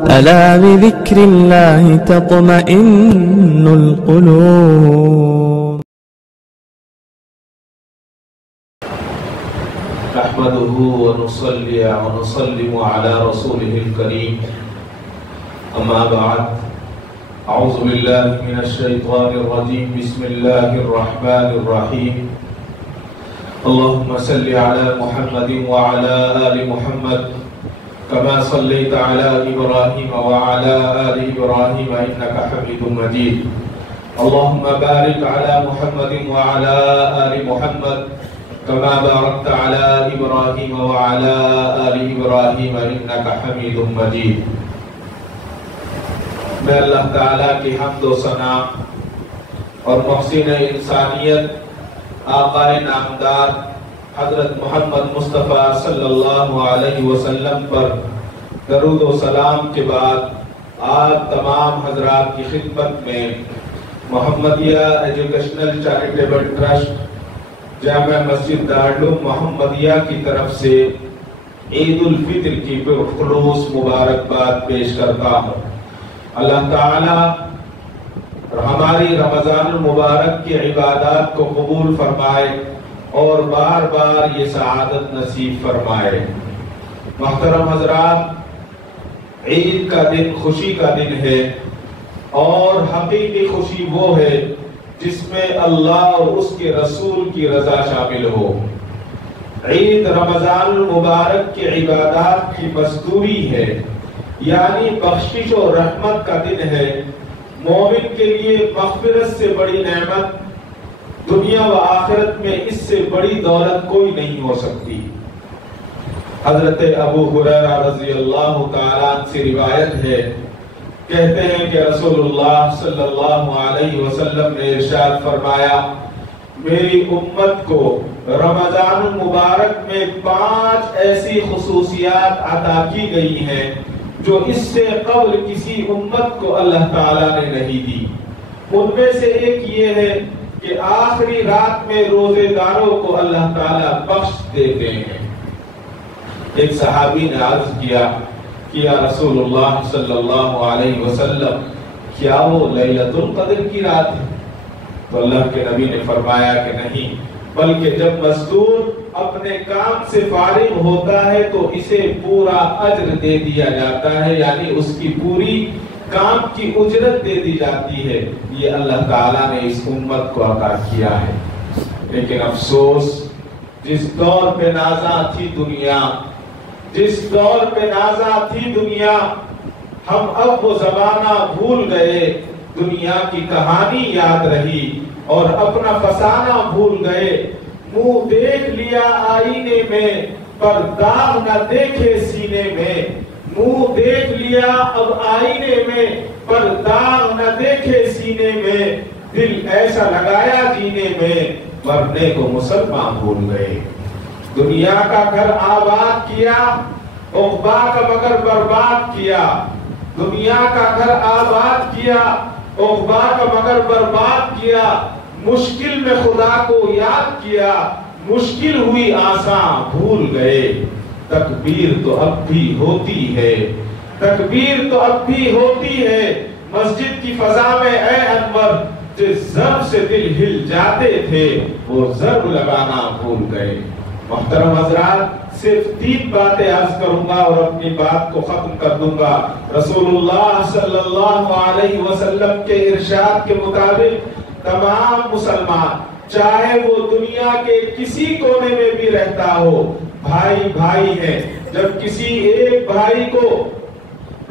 ألا بذكر الله تطمئن القلوب. نحمده ونصلي ونسلم على رسوله الكريم. أما بعد، أعوذ بالله من الشيطان الرجيم. بسم الله الرحمن الرحيم. اللهم صل على محمد وعلى آل محمد كما صليت على إبراهيم وعلى آل إبراهيم إنك حميد مجيد. اللهم بارك على محمد وعلى آل محمد كما باركت على إبراهيم وعلى آل إبراهيم إنك حميد مجيد. میں اللہ تعالیٰ کی حمد و ثنا اور محسن انسانیت آقا نامدار حضرت محمد مصطفیٰ صلی اللہ علیہ وسلم پر درود و سلام کے بعد آج تمام حضرات کی خدمت میں محمدیہ educational charitable trust Jama Masjid Darul Uloom محمدیہ کی طرف سے عید الفطر کی خلوص مبارکباد پیش کرتا ہوں. اللہ تعالیٰ ہماری رمضان المبارک کی عبادات کو قبول فرمائے اور بار بار یہ سعادت نصیب فرمائے. محترم حضرات، عید کا دن خوشی کا دن ہے اور حقیقی خوشی وہ ہے جس میں اللہ اور اس کے رسول کی رضا شامل ہو. عید رمضان المبارک کی عبادات کی مزدوری ہے، یعنی بخشش و رحمت کا دن ہے. مومن کے لیے مغفرت سے بڑی نعمت دنیا و آخرت میں اس سے بڑی دولت کوئی نہیں ہو سکتی. حضرت ابو ہریرہ رضی اللہ تعالیٰ عنہ سے روایت ہے، کہتے ہیں کہ رسول اللہ صلی اللہ علیہ وسلم نے ارشاد فرمایا، میری امت کو رمضان المبارک میں 5 ایسی خصوصیات عطا کی گئی ہیں جو اس سے قبل کسی امت کو اللہ تعالیٰ نے نہیں دی. ان میں سے ایک یہ ہے کہ آخری رات میں روزے داروں کو اللہ تعالیٰ بخش دیتے ہیں. ایک صحابی نے عرض کیا کہ یا رسول اللہ صلی اللہ علیہ وسلم، کیا وہ لیلۃ القدر کی رات ہے؟ تو اللہ کے نبی نے فرمایا کہ نہیں، بلکہ جب مزدور اپنے کام سے فارغ ہوتا ہے تو اسے پورا اجر دے دیا جاتا ہے، یعنی اس کی پوری کام کی اجرت دے دی جاتی ہے. یہ اللہ تعالیٰ نے اس امت کو عطا کیا ہے. لیکن افسوس، جس دور پہ نازاں تھی دنیا، ہم اب وہ زمانہ بھول گئے. دنیا کی کہانی یاد رہی اور اپنا فسانہ بھول گئے. منہ دیکھ لیا آئینے میں پر داغ نہ دیکھے سینے میں. منہ دیکھ لیا اب آئینے میں پر داغ نہ دیکھے سینے میں. دل ایسا لگایا جینے میں مرنے کو مسلمان بھول گئے. دنیا کا گھر آباد کیا، عقبا کا مگر برباد کیا. دنیا کا گھر آباد کیا، عقبا کا مگر برباد کیا. مشکل میں خدا کو یاد کیا، مشکل ہوئی آسان بھول گئے. تکبیر تو اب بھی ہوتی ہے، تکبیر تو اب بھی ہوتی ہے. مسجد کی فضا میں اے انور، جس ضرب سے دل ہل جاتے تھے وہ ضرب لگانا بھول گئے. محترم حضرات، صرف 3 باتیں عرض کروں گا اور اپنی بات کو ختم کر دوں گا. رسول اللہ صلی اللہ علیہ وسلم کے ارشاد کے مطابق تمام مسلمان، چاہے وہ دنیا کے کسی کونے میں بھی رہتا ہو، بھائی بھائی ہے. جب کسی ایک بھائی کو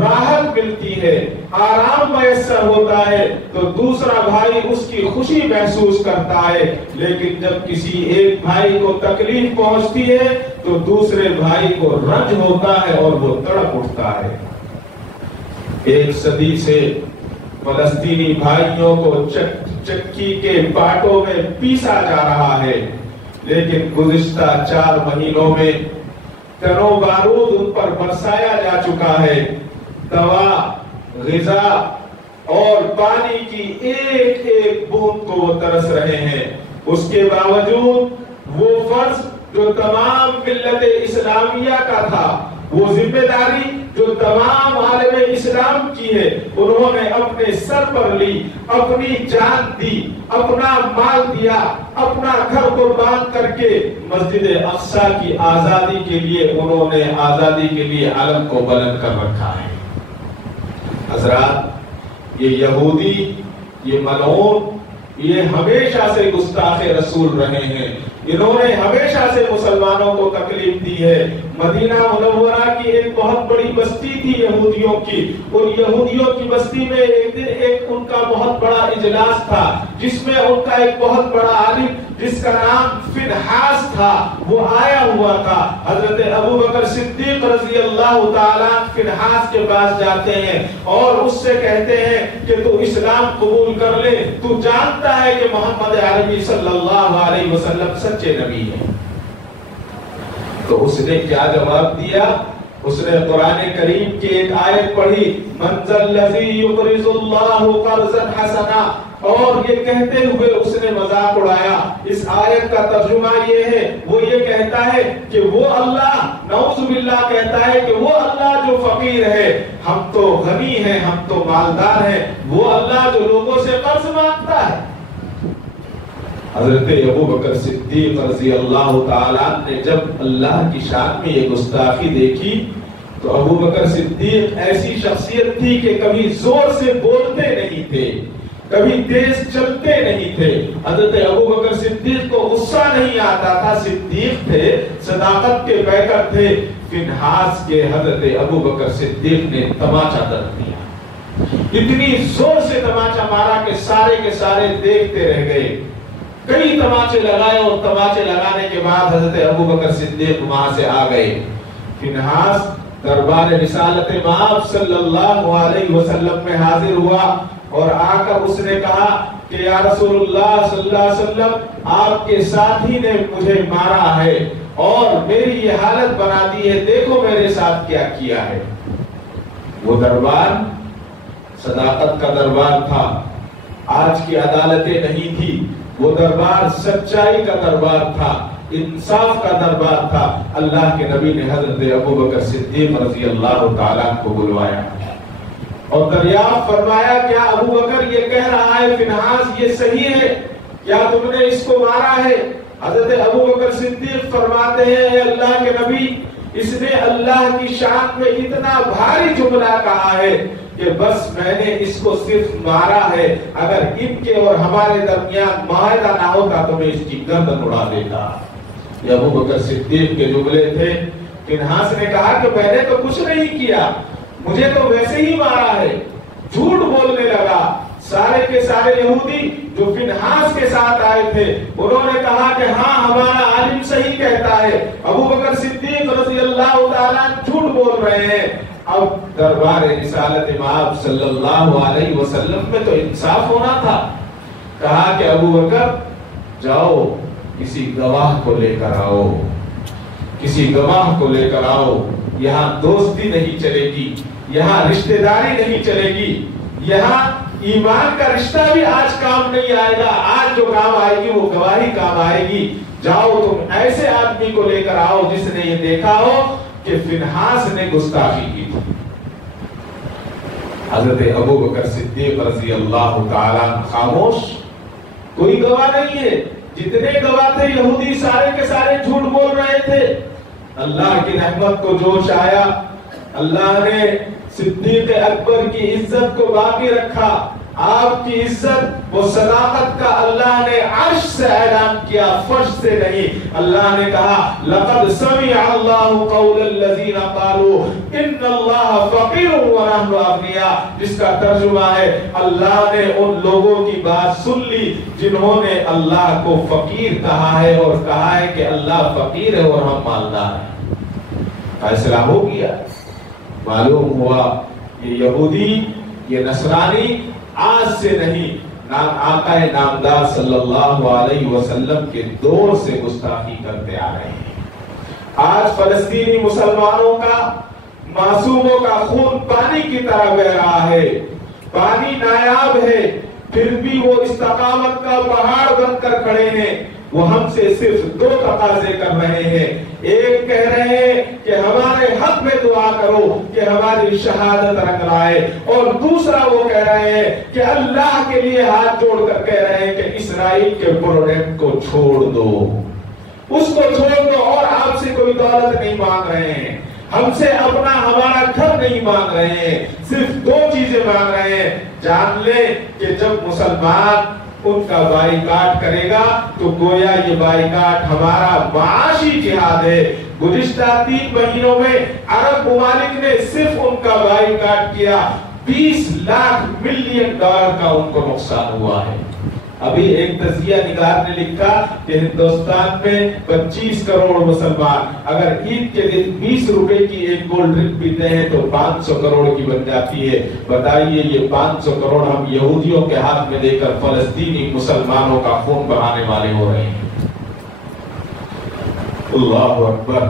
راحت ملتی ہے، آرام میسر ہوتا ہے تو دوسرا بھائی اس کی خوشی محسوس کرتا ہے. لیکن جب کسی ایک بھائی کو تکلیف پہنچتی ہے تو دوسرے بھائی کو رنج ہوتا ہے اور وہ تڑپ اٹھتا ہے. 1 صدی سے فلسطینی بھائیوں کو چکی کے پاٹوں میں پیسا جا رہا ہے، لیکن گزشتہ 4 مہینوں میں تنو بارود ان پر برسایا جا چکا ہے. دوا، غذا اور پانی کی ایک ایک بوند کو وہ ترس رہے ہیں. اس کے باوجود وہ فرض جو تمام ملت اسلامیہ کا تھا، وہ ذمہ داری جو تمام عالم کی ہے، انہوں نے اپنے سر پر لی، اپنی جان دی، اپنا مال دیا، اپنا گھر قربان کر کے مسجد اقصیٰ کی آزادی کے لیے انہوں نے آزادی کے لیے علم کو بلند کر رکھا ہے۔ حضرات، یہ یہودی، یہ ملعون، یہ ہمیشہ سے گستاخ رسول رہے ہیں، انہوں نے ہمیشہ سے مسلمانوں کو تکلیف دی ہے۔ مدینہ منورہ کی ایک بہت بڑی بستی تھی یہودیوں کی، اور یہودیوں کی بستی میں ایک دن ان کا بہت بڑا اجلاس تھا، جس میں ان کا ایک بہت بڑا عالم جس کا نام فنحاس تھا وہ آیا ہوا تھا۔ حضرت ابوبکر صدیق رضی اللہ تعالیٰ فنحاس کے پاس جاتے ہیں اور اس سے کہتے ہیں کہ تو اسلام قبول کر لے، تو جانتا ہے کہ محمد عربی صلی اللہ علیہ وسلم سچے نبی ہیں۔ تو اس نے کیا جواب دیا؟ اس نے قرآن کریم کی ایک آیت پڑھی، من ذا الذی یقرض اللہ قرضا حسنا، اور یہ کہتے ہوئے اس نے مذاق اڑایا۔ اس آیت کا ترجمہ یہ ہے، وہ یہ کہتا ہے کہ وہ اللہ، نعوذ باللہ کہتا ہے کہ وہ اللہ جو فقیر ہے، ہم تو غنی ہیں، ہم تو مالدار ہیں، وہ اللہ جو لوگوں سے قرض مانگتا ہے۔ حضرت ابوبکر صدیق رضی اللہ تعالیٰ نے جب اللہ کی شان میں یہ گستاخی دیکھی تو ابوبکر صدیق ایسی شخصیت تھی کہ کبھی زور سے بولتے نہیں تھے، کبھی تیز چلتے نہیں تھے۔ حضرت ابوبکر صدیق کو غصہ نہیں آتا تھا، صدیق تھے، صداقت کے پیکر تھے۔ فنحاس کے حضرت ابوبکر صدیق نے تماچا کر دیا، اتنی زور سے تماچا مارا کہ سارے کے سارے دیکھتے رہ گئے۔ کئی تماچے لگائے اور تماچے لگانے کے بعد حضرت ابوبکر صدیق وہاں سے آ گئے۔ فنحاس دربار رسالت مآب صلی اللہ علیہ وسلم میں حاضر ہوا اور آ کر اس نے کہا کہ یا رسول اللہ صلی اللہ علیہ وسلم، آپ کے ساتھی نے مجھے مارا ہے اور میری یہ حالت بنا دی ہے، دیکھو میرے ساتھ کیا کیا ہے۔ وہ دربار صداقت کا دربار تھا، آج کی عدالتیں نہیں تھی، وہ دربار سچائی کا دربار تھا، انصاف کا دربار تھا۔ اللہ کے نبی نے حضرت ابوبکر صدیق رضی اللہ تعالیٰ کو بلوایا اور دریافت فرمایا، کیا ابوبکر یہ کہہ رہا ہے فنحاس یہ صحیح ہے؟ کیا تم نے اس کو مارا ہے؟ حضرت ابوبکر صدیق فرماتے ہیں، اے اللہ کے نبی، اس نے اللہ کی شان میں اتنا بھاری جملہ کہا ہے کہ بس میں نے اس کو صرف مارا ہے، اگر ان کے اور ہمارے درمیان معاہدہ نہ ہوتا تو میں اس کی گردن اڑا دیتا۔ یہ ابوبکر صدیق کے جملے تھے۔ فنحاس نے کہا کہ میں نے تو کچھ نہیں کیا، مجھے تو ویسے ہی مارا ہے، جھوٹ بولنے لگا۔ سارے کے سارے یہودی جو فنحاس کے ساتھ آئے تھے انہوں نے کہا کہ ہاں ہمارا عالم صحیح کہتا ہے، ابوبکر صدیق رضی اللہ تعالیٰ جھوٹ بول رہے ہیں۔ اب دربار رسالت مآب صلی اللہ علیہ وسلم میں تو انصاف ہونا تھا۔ کہا کہ ابوبکر جاؤ کسی گواہ کو لے کر آؤ، کسی گواہ کو لے کر آؤ، یہاں دوستی نہیں چلے گی، یہاں رشتہ داری نہیں چلے گی، یہاں ایمان کا رشتہ بھی آج کام نہیں آئے گا، آج جو کام آئے گی وہ گواہی کام آئے گی۔ جاؤ تم ایسے آدمی کو لے کر آؤ جس نے یہ دیکھا ہو کہ فنحاس نے گستاخی کی تھی۔ حضرت ابوبکر صدیق رضی اللہ تعالیٰ خاموش، کوئی گواہ نہیں ہے، جتنے گواہ تھے یہودی سارے کے سارے جھوٹ بول رہے تھے۔ اللہ کی رحمت کو جوش آیا، اللہ نے صدیق اکبر کی عزت کو باقی رکھا، آپ کی عزت وہ صداقت کا اللہ نے عرش سے اعلان کیا، فرش سے نہیں۔ اللہ نے کہا لقد سمع اللہ قول الذین قالوا ان اللہ فقیر ونحن اغنیاء، جس کا ترجمہ ہے اللہ نے ان لوگوں کی بات سن لی جنہوں نے اللہ کو فقیر کہا ہے اور کہا ہے کہ اللہ فقیر ہے اور ہم مالدار ہیں۔ فیصلہ ہو گیا، معلوم ہوا یہ یہودی یہ نصرانی آج سے نہیں، آقا نامدار صلی اللہ علیہ وسلم کے دور سے گستاخی کرتے آ رہے ہیں۔ آج فلسطینی مسلمانوں کا، معصوموں کا خون پانی کی طرح بہ رہا ہے، پانی نایاب ہے، پھر بھی وہ استقامت کا پہاڑ بن کر کھڑے ہیں۔ وہ ہم سے صرف دو تقاضے کر رہے ہیں. ایک کہہ رہے ہیں کہ ہمارے حق میں دعا کرو کہ ہماری شہادت رنگ لائے، اور دوسرا وہ کہہ رہے ہیں کہ اللہ کے لیے ہاتھ جوڑ کر کہہ رہے ہیں کہ اسرائیل کے پروڈکٹ کو چھوڑ دو، اس کو چھوڑ دو، اور آپ سے کوئی دولت نہیں مانگ رہے ہیں، ہم سے اپنا ہمارا گھر نہیں مانگ رہے ہیں، صرف دو چیزیں مانگ رہے ہیں. جان لیں کہ جب مسلمان ان کا بائیکاٹ کرے گا تو گویا یہ بائیکاٹ ہمارا معاشی جہاد ہے. گزشتہ 3 مہینوں میں عرب ممالک نے صرف ان کا بائیکاٹ کیا، 20 لاکھ ملین ڈالر کا ان کو نقصان ہوا ہے. ابھی ایک تجزیہ نگار نے لکھا کہ ہندوستان میں 25 کروڑ مسلمان اگر عید کے دن 20 روپے کی ایک کولڈ ڈرنک پیتے ہیں تو 500 کروڑ کی بن جاتی ہے. بتائیے یہ 500 کروڑ ہم یہودیوں کے ہاتھ میں دے کر فلسطینی مسلمانوں کا خون بہانے والے ہو رہے ہیں. اللہ اکبر.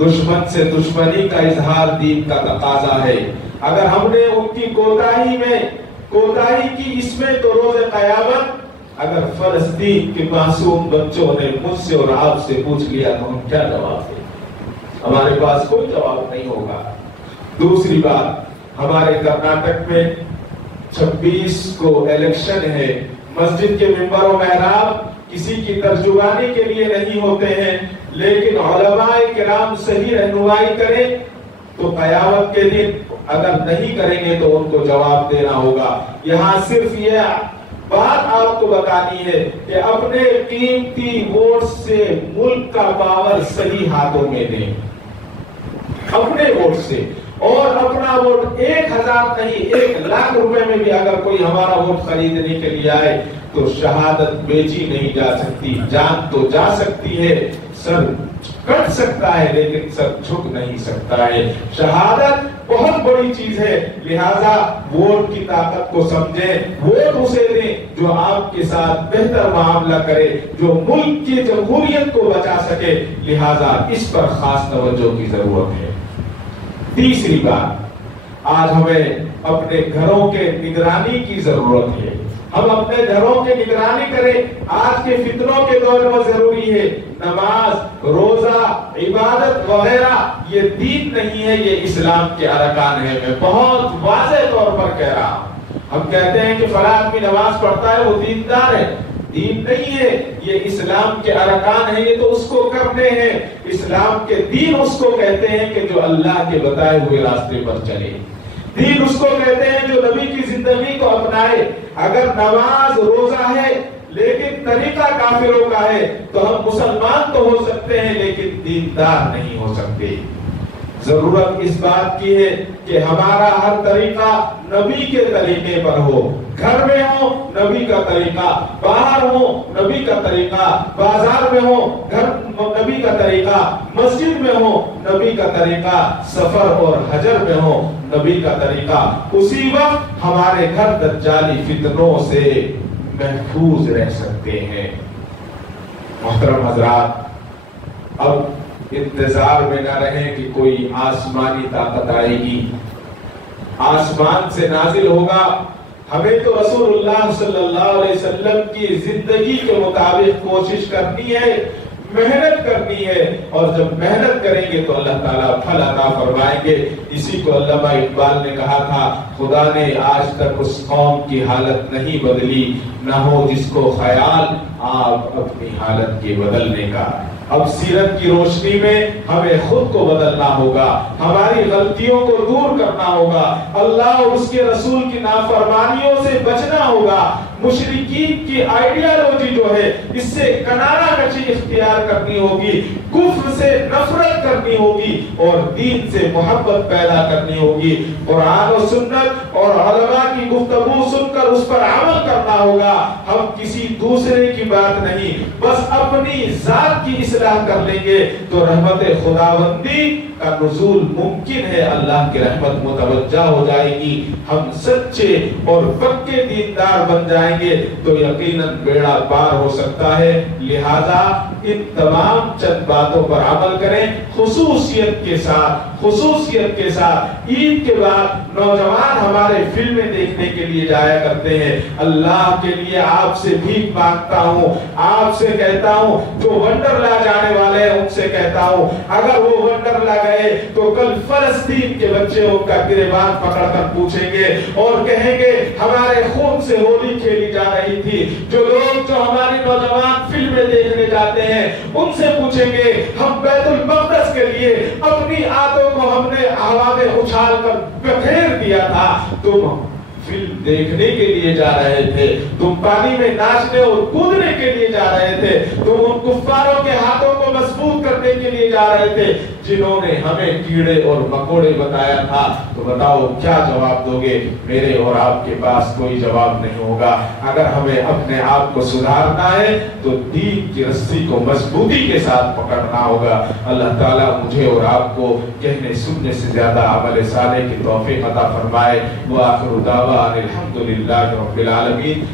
دشمن سے دشمنی کا اظہار دین کا تقاضا ہے. اگر ہم نے ان کی کوتاہی کی اس میں تو روز قیامت اگر فلسطین کے معصوم بچوں نے مجھ سے اور آپ سے پوچھ لیا تو ہم کیا جواب دیں؟ ہمارے پاس کوئی جواب نہیں ہوگا. دوسری بات، ہمارے کرناٹک میں 26 کو الیکشن ہے. مسجد کے ممبر و محراب کسی کی ترجمانی کے لیے نہیں ہوتے ہیں، لیکن علماء کرام صحیح رہنمائی کریں تو قیامت کے دن اگر نہیں کریں گے تو ان کو جواب دینا ہوگا. یہاں صرف یہ بات آپ کو بتانی ہے کہ اپنے قیمتی ووٹ سے ملک کا پاور صحیح ہاتھوں میں دیں، اپنے ووٹ سے. اور اپنا ووٹ 1000 نہیں 1 لاکھ روپے میں بھی اگر کوئی ہمارا ووٹ خریدنے کے لیے آئے تو شہادت بیچی نہیں جا سکتی. جان تو جا سکتی ہے، سر کٹ سکتا ہے لیکن سر جھک نہیں سکتا ہے. شہادت بہت بڑی چیز ہے، لہذا ووٹ کی طاقت کو سمجھیں. ووٹ اسے دیں جو آپ کے ساتھ بہتر معاملہ کرے، جو ملک کی جمہوریت کو بچا سکے. لہذا اس پر خاص توجہ کی ضرورت ہے. تیسری بات، آج ہمیں اپنے گھروں کے نگرانی کی ضرورت ہے. ہم اپنے گھروں کی نگرانی کریں. آج کے فتنوں کے دور میں ضروری ہے. نماز، روزہ، عبادت وغیرہ یہ دین نہیں ہے، یہ اسلام کے ارکان ہیں. میں بہت واضح طور پر کہہ رہا ہوں. ہم کہتے ہیں کہ فلاں آدمی نماز پڑھتا ہے وہ دیندار ہے. دین نہیں ہے، یہ اسلام کے ارکان ہیں. یہ تو اس کو کرنے ہیں. اسلام کے دین اس کو کہتے ہیں کہ جو اللہ کے بتائے ہوئے راستے پر چلے. دین اس کو کہتے ہیں جو نبی کی زندگی کو اپنائے. اگر نماز روزہ ہے لیکن طریقہ کافروں کا ہے تو ہم مسلمان تو ہو سکتے ہیں لیکن دیندار نہیں ہو سکتے. ضرورت اس بات کی ہے کہ ہمارا ہر طریقہ نبی کے طریقے پر ہو. گھر میں ہو نبی کا طریقہ، باہر ہو نبی کا طریقہ، بازار میں ہو نبی کا طریقہ، مسجد میں ہو نبی کا طریقہ، سفر اور حجر میں ہو نبی کا طریقہ. اسی وقت ہمارے گھر دجالی فتنوں سے محفوظ رہ سکتے ہیں. محترم حضرات، اب انتظار میں نہ رہیں کہ کوئی آسمانی طاقت آئے گی، آسمان سے نازل ہوگا. ہمیں تو رسول اللہ صلی اللہ علیہ وسلم کی زندگی کے مطابق کوشش کرنی ہے، محنت کرنی ہے. اور جب محنت کریں گے تو اللہ تعالیٰ پھل عطا فرمائیں گے. اسی کو علامہ اقبال نے کہا تھا، خدا نے آج تک اس قوم کی حالت نہیں بدلی، نہ ہو جس کو خیال آپ اپنی حالت کے بدلنے کا. اب سیرت کی روشنی میں ہمیں خود کو بدلنا ہوگا، ہماری غلطیوں کو دور کرنا ہوگا، اللہ اور اس کے رسول کی نافرمانیوں سے بچنا ہوگا. مشرکین کی آئیڈیالوجی جو ہے اس سے کنارہ کشی اختیار کرنی ہوگی، کفر سے نفرت کرنی ہوگی اور دین سے محبت پیدا کرنی ہوگی. قرآن و سنت اور علماء کی گفتگو سن کر اس پر عمل کرنا ہوگا. ہم کسی دوسرے کی بات نہیں، بس اپنی ذات کی اصلاح کر لیں گے تو رحمت خداوندی کا نزول ممکن ہے. اللہ کی رحمت متوجہ ہو جائے گی. ہم سچے اور پکے دیندار بن جائیں گے تو یقیناً بیڑا پار ہو سکتا ہے. لہذا ان تمام چند باتوں پر عمل کریں، خصوصیت کے ساتھ خصوصیت کے ساتھ عید کے بعد نوجوان ہمارے فلمیں دیکھنے کے لیے جایا کرتے ہیں۔ اللہ کے لیے آپ سے بھیک مانگتا ہوں، آپ سے کہتا ہوں جو ونڈرلا جانے والے ہیں ان سے کہتا ہوں اگر وہ ونڈرلا گئے تو کل فلسطین کے بچے ان کا گریبان پکڑ کر پوچھیں گے اور کہیں گے ہمارے خون سے ہولی کھیلی جا رہی تھی۔ جو لوگ جو ہماری نوجوان فلمیں دیکھنے جاتے ہیں ان سے پوچھیں گے ہم بیت المقدس کے لیے اپنی آنتوں کو ہم نے ہوا میں اچھال کر بکھیر دیا تھا، تم فلم دیکھنے کے لیے جا رہے تھے، تم پانی میں ناچنے اور کودنے کے لیے جا رہے تھے، تم ان کفاروں کے ہاتھوں کو مضبوط کرنے کے لیے جا رہے تھے جنہوں نے ہمیں کیڑے اور مکوڑے بتایا تھا۔ تو بتاؤ کیا جواب دو گے؟ میرے اور آپ کے پاس کوئی جواب نہیں ہوگا۔ اگر ہمیں اپنے آپ کو سدھارنا ہے تو دین کی رسی کو مضبوطی کے ساتھ پکڑنا ہوگا۔ اللہ تعالیٰ مجھے اور آپ کو کہنے سننے سے زیادہ عمل صالح کی توفیق عطا فرمائے۔ وآخر دعوانا الحمدللہ رب العالمین۔